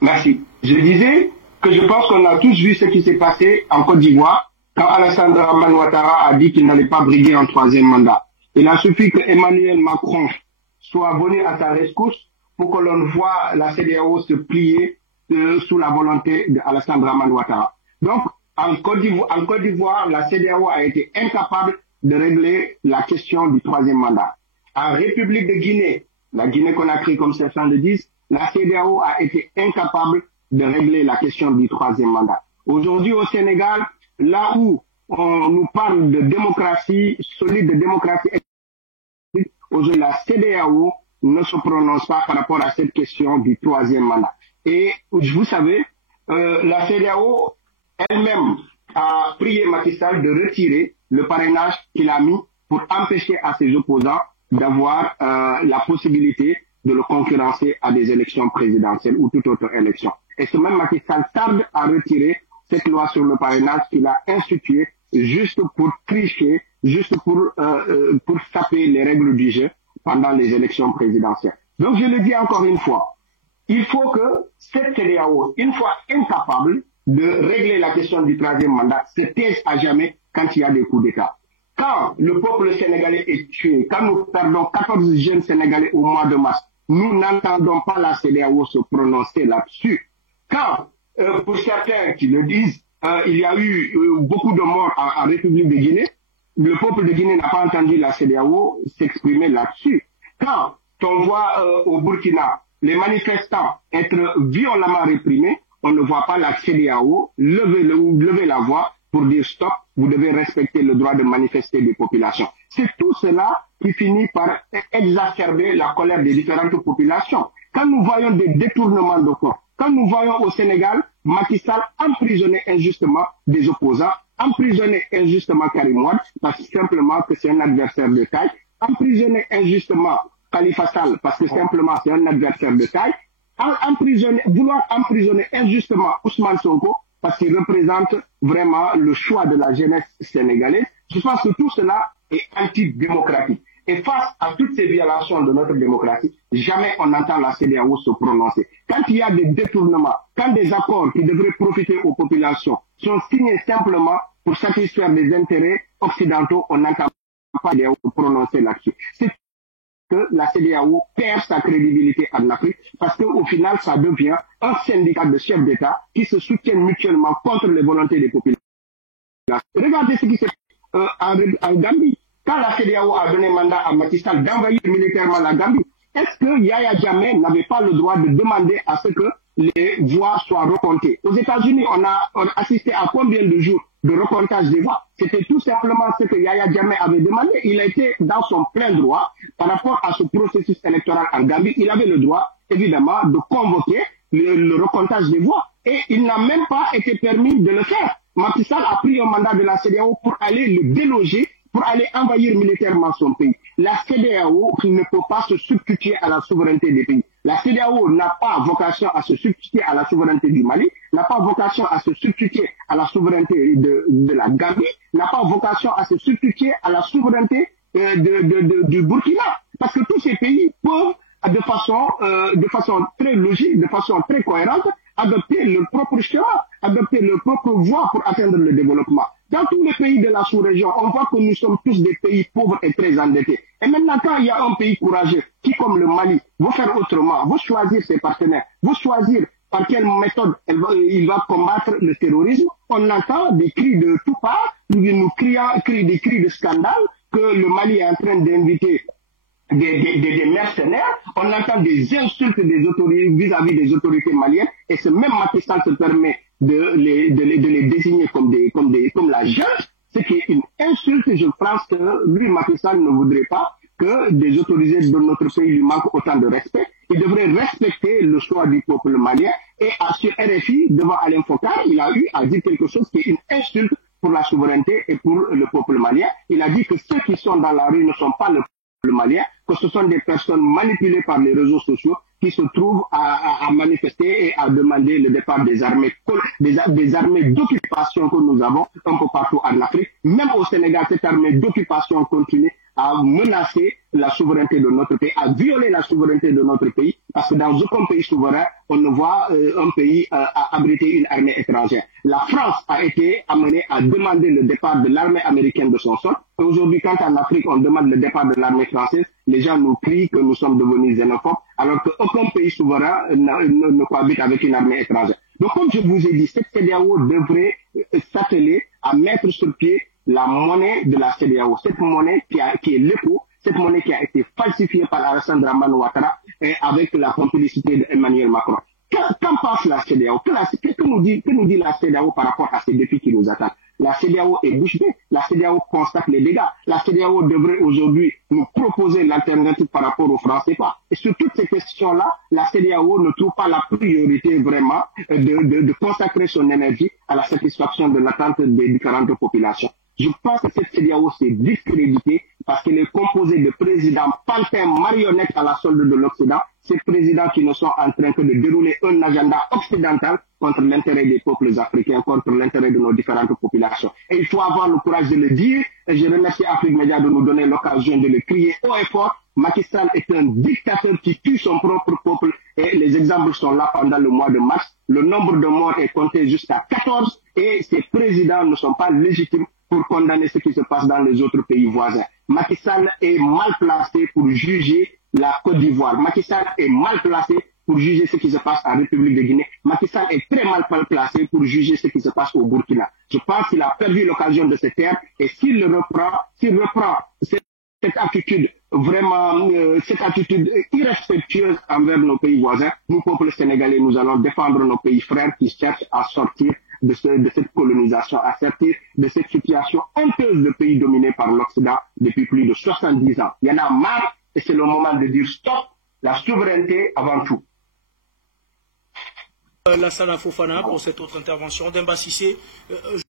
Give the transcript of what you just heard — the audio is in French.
Merci. Je disais que je pense qu'on a tous vu ce qui s'est passé en Côte d'Ivoire quand Alassane Dramane Ouattara a dit qu'il n'allait pas briguer un troisième mandat. Il a suffi que Emmanuel Macron soit venu à sa rescousse pour que l'on voit la CEDEAO se plier sous la volonté d'Alassane Dramane Ouattara. Donc, en Côte d'Ivoire, la CEDEAO a été incapable de régler la question du troisième mandat. En République de Guinée, la Guinée-Conakry comme certains le disent, la CEDEAO a été incapable de régler la question du troisième mandat. Aujourd'hui au Sénégal, là où on nous parle de démocratie solide, de démocratie, aujourd'hui la CEDEAO ne se prononce pas par rapport à cette question du troisième mandat. Et vous savez, la CEDEAO elle-même a prié Macky Sall de retirer le parrainage qu'il a mis pour empêcher à ses opposants d'avoir la possibilité de le concurrencer à des élections présidentielles ou toute autre élection. Et ce même Macky Sall tarde à retirer cette loi sur le parrainage qu'il a instituée juste pour tricher, juste pour taper les règles du jeu pendant les élections présidentielles. Donc je le dis encore une fois, il faut que cette CEDEAO, une fois incapable de régler la question du troisième mandat, se taise à jamais quand il y a des coups d'État. Quand le peuple sénégalais est tué, quand nous perdons 14 jeunes sénégalais au mois de mars, nous n'entendons pas la CEDEAO se prononcer là-dessus. Quand, pour certains qui le disent, il y a eu beaucoup de morts en République de Guinée, le peuple de Guinée n'a pas entendu la CEDEAO s'exprimer là-dessus. Quand on voit au Burkina les manifestants être violemment réprimés, on ne voit pas la CEDEAO lever la voix pour dire stop, vous devez respecter le droit de manifester des populations. C'est tout cela qui finit par exacerber la colère des différentes populations. Quand nous voyons des détournements de fonds, quand nous voyons au Sénégal Macky Sall emprisonner injustement des opposants, emprisonner injustement Karim Wade, parce que simplement que c'est un adversaire de taille, emprisonner injustement Khalifa Sall, parce que simplement c'est un adversaire de taille, vouloir emprisonner injustement Ousmane Sonko, parce qu'il représente vraiment le choix de la jeunesse sénégalaise. Je pense que tout cela est antidémocratique. Et face à toutes ces violations de notre démocratie, jamais on entend la CEDEAO se prononcer. Quand il y a des détournements, quand des accords qui devraient profiter aux populations sont signés simplement pour satisfaire des intérêts occidentaux, on n'entend pas la CEDEAO se prononcer là-dessus. C'est que la CEDEAO perd sa crédibilité en Afrique parce qu'au final, ça devient un syndicat de chefs d'État qui se soutiennent mutuellement contre les volontés des populations. Regardez ce qui s'est fait en Gambie. Quand la CEDEAO a donné mandat à Macky Sall d'envahir militairement la Gambie, est-ce que Yahya Jammeh n'avait pas le droit de demander à ce que les voix soient recomptées? Aux États-Unis, on a assisté à combien de jours de recomptage des voix? C'était tout simplement ce que Yahya Jammeh avait demandé. Il a été dans son plein droit par rapport à ce processus électoral en Gambie. Il avait le droit, évidemment, de convoquer le recomptage des voix. Et il n'a même pas été permis de le faire. Macky Sall a pris un mandat de la CEDEAO pour aller le déloger, pour aller envahir militairement son pays. La CEDEAO ne peut pas se substituer à la souveraineté des pays. La CEDEAO n'a pas vocation à se substituer à la souveraineté du Mali, n'a pas vocation à se substituer à la souveraineté de la Gambie, n'a pas vocation à se substituer à la souveraineté du Burkina. Parce que tous ces pays peuvent, de façon très logique, de façon très cohérente, adopter leur propre chemin, adopter leur propre voie pour atteindre le développement. Dans tous les pays de la sous-région, on voit que nous sommes tous des pays pauvres et très endettés. Et maintenant, quand il y a un pays courageux qui, comme le Mali, veut faire autrement, veut choisir ses partenaires, veut choisir par quelle méthode il va combattre le terrorisme, on entend des cris de tout part, nous des cris de scandale que le Mali est en train d'inviter des mercenaires, on entend des insultes des autorités vis-à-vis des autorités maliennes, et ce même Macky Sall se permet de les désigner comme la junte, ce qui est une insulte. Je pense que lui, Macky Sall, ne voudrait pas que des autorités de notre pays lui manquent autant de respect. Il devrait respecter le choix du peuple malien, et sur RFI, devant Alain Focar, il a eu à dire quelque chose qui est une insulte pour la souveraineté et pour le peuple malien. Il a dit que ceux qui sont dans la rue ne sont pas le malien, que ce sont des personnes manipulées par les réseaux sociaux qui se trouvent à manifester et à demander le départ des armées d'occupation que nous avons un peu partout en Afrique. Même au Sénégal, cette armée d'occupation continue à menacer la souveraineté de notre pays, à violer la souveraineté de notre pays, parce que dans aucun pays souverain, on ne voit un pays abriter une armée étrangère. La France a été amenée à demander le départ de l'armée américaine de son sol. Et aujourd'hui, quand en Afrique, on demande le départ de l'armée française, les gens nous crient que nous sommes devenus xénophobes, alors qu'aucun pays souverain ne cohabite avec une armée étrangère. Donc, comme je vous ai dit, cette CEDEAO devrait s'atteler à mettre sur pied la monnaie de la CEDEAO, cette monnaie qui est l'ECO, cette monnaie qui a été falsifiée par Alassane Dramane Ouattara et avec la complicité d'Emmanuel Macron. Qu'en pense la CEDEAO? Que nous dit la CEDEAO par rapport à ces défis qui nous attendent? La CEDEAO est bouche bée, la CEDEAO constate les dégâts. La CEDEAO devrait aujourd'hui nous proposer l'alternative par rapport aux francs CFA. Et sur toutes ces questions-là, la CEDEAO ne trouve pas la priorité vraiment de consacrer son énergie à la satisfaction de l'attente des différentes populations. Je pense que cette CEDEAO s'est discréditée parce qu'elle est composée de présidents pantins marionnettes à la solde de l'Occident, ces présidents qui ne sont en train que de dérouler un agenda occidental contre l'intérêt des peuples africains, contre l'intérêt de nos différentes populations. Et il faut avoir le courage de le dire, et je remercie Afrique Média de nous donner l'occasion de le crier haut et fort. Macky Sall est un dictateur qui tue son propre peuple, et les exemples sont là pendant le mois de mars. Le nombre de morts est compté jusqu'à 14, et ces présidents ne sont pas légitimes pour condamner ce qui se passe dans les autres pays voisins. Macky Sall est mal placé pour juger la Côte d'Ivoire. Macky Sall est mal placé pour juger ce qui se passe en République de Guinée. Macky Sall est très mal placé pour juger ce qui se passe au Burkina. Je pense qu'il a perdu l'occasion de se taire, et s'il reprend cette attitude vraiment, cette attitude irrespectueuse envers nos pays voisins, nous, peuple sénégalais, nous allons défendre nos pays frères qui cherchent à sortir de cette colonisation, à sortir de cette situation honteuse de pays dominés par l'Occident depuis plus de 70 ans. Il y en a marre, et c'est le moment de dire stop, la souveraineté avant tout. Lassana Fofana pour cette autre intervention. Demba Cissé,